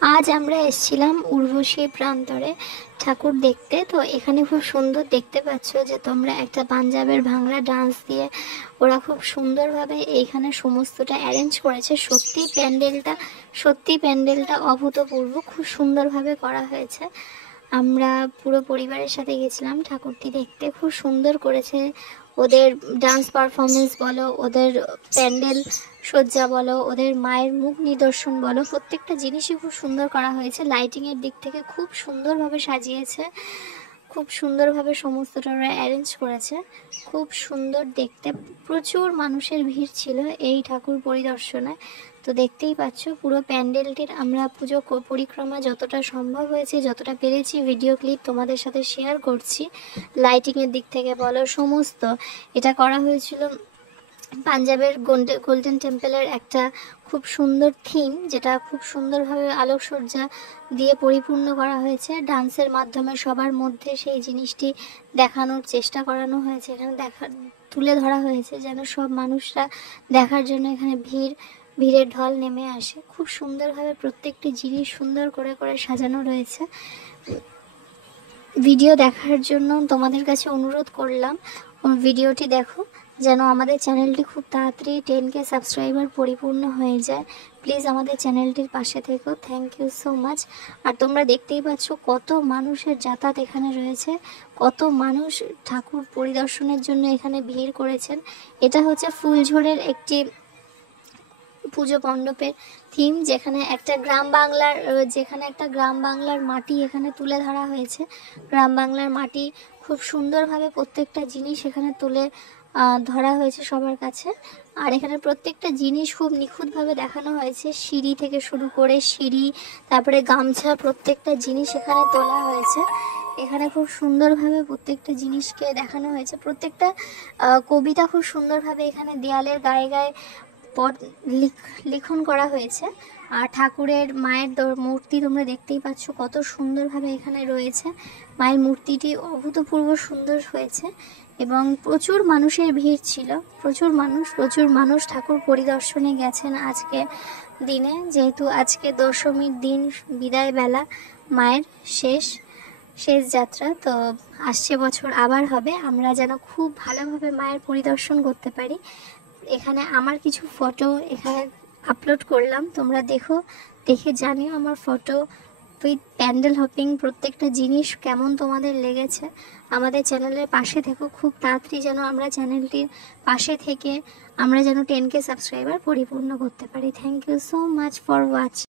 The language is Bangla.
আজ আমরা এসেছিলাম উর্বশী প্রান্তরে ঠাকুর দেখতে। তো এখানে খুব সুন্দর দেখতে পাচ্ছ যে তোমরা একটা পাঞ্জাবের ভাংড়া ডান্স দিয়ে ওরা খুব সুন্দরভাবে এইখানে সমস্তটা অ্যারেঞ্জ করেছে। সত্যি প্যান্ডেলটা অভূতপূর্ব, খুব সুন্দরভাবে করা হয়েছে। আমরা পুরো পরিবারের সাথে গেছিলাম ঠাকুরটি দেখতে। খুব সুন্দর করেছে ওদের ডান্স পারফরমেন্স বলো, ওদের প্যান্ডেল সজ্জা বলো, ওদের মায়ের মুখ নিদর্শন বলো, প্রত্যেকটা জিনিসই খুব সুন্দর করা হয়েছে। লাইটিংয়ের দিক থেকে খুব সুন্দরভাবে সাজিয়েছে, খুব সুন্দরভাবে সমস্তটা ওরা অ্যারেঞ্জ করেছে। খুব সুন্দর দেখতে, প্রচুর মানুষের ভিড় ছিল এই ঠাকুর পরিদর্শনে। তো দেখতেই পাচ্ছ পুরো প্যান্ডেলটির আমরা পুজো পরিক্রমা যতটা সম্ভব হয়েছে, যতটা পেরেছি ভিডিও ক্লিপ তোমাদের সাথে শেয়ার করছি। লাইটিংয়ের দিক থেকে বলো, সমস্ত এটা করা হয়েছিল পাঞ্জাবের গোল্ডেন টেম্পলের একটা খুব সুন্দর থিম, যেটা খুব সুন্দরভাবে আলোকসজ্জা দিয়ে পরিপূর্ণ করা হয়েছে। ডান্সের মাধ্যমে সবার মধ্যে সেই জিনিসটি দেখানোর চেষ্টা করানো হয়েছে, এখানে তুলে ধরা হয়েছে যেন সব মানুষরা দেখার জন্য এখানে ভিড়ের ঢল নেমে আসে। খুব সুন্দরভাবে প্রত্যেকটি জিনিস সুন্দর করে করে সাজানো রয়েছে। ভিডিও দেখার জন্য তোমাদের কাছে অনুরোধ করলাম, ভিডিওটি দেখো যেন আমাদের চ্যানেলটি খুব তাড়াতাড়ি 10K সাবস্ক্রাইবার পরিপূর্ণ হয়ে যায়। প্লিজ আমাদের চ্যানেলটির পাশে থেকো। Thank you so much. আর তোমরা দেখতেই পাচ্ছ কত মানুষের যাতায়াত এখানে রয়েছে, কত মানুষ ঠাকুর পরিদর্শনের জন্য এখানে ভিড় করেছেন। এটা হচ্ছে ফুলঝোড়ের একটি পুজো মণ্ডপের থিম, যেখানে একটা গ্রাম বাংলার মাটি এখানে তুলে ধরা হয়েছে। গ্রাম বাংলার মাটি খুব সুন্দরভাবে প্রত্যেকটা জিনিস এখানে তুলে ধরা হয়েছে সবার কাছে। আর এখানে প্রত্যেকটা জিনিস খুব নিখুঁতভাবে দেখানো হয়েছে, সিঁড়ি থেকে শুরু করে তারপরে গামছা, প্রত্যেকটা জিনিস এখানে তোলা হয়েছে। এখানে খুব সুন্দরভাবে প্রত্যেকটা জিনিসকে দেখানো হয়েছে। প্রত্যেকটা কবিতা খুব সুন্দরভাবে এখানে দেয়ালের গায়ে গায়ে লিখন করা হয়েছে। আর ঠাকুরের মায়ের মূর্তি তোমরা দেখতেই পাচ্ছ কত সুন্দরভাবে এখানে রয়েছে। মায়ের মূর্তিটি অভূতপূর্ব সুন্দর হয়েছে এবং প্রচুর মানুষের ভিড় ছিল। প্রচুর মানুষ ঠাকুর পরিদর্শনে গেছেন আজকে দিনে, যেহেতু আজকে দশমীর দিন, বিদায় বেলা, মায়ের শেষ যাত্রা। তো আসছে বছর আবার হবে, আমরা যেন খুব ভালোভাবে মায়ের পরিদর্শন করতে পারি। এখানে আমার কিছু ফটো এখানে আপলোড করলাম, তোমরা দেখে জানিও আমার ফটো উইথ প্যান্ডেল হপিং প্রত্যেকটা জিনিস কেমন তোমাদের লেগেছে। আমাদের চ্যানেলের পাশে থেকো, খুব তাড়াতাড়ি যেন আমরা চ্যানেলটির পাশে থেকে আমরা যেন 10K সাবস্ক্রাইবার পরিপূর্ণ করতে পারি। Thank you so much for watching.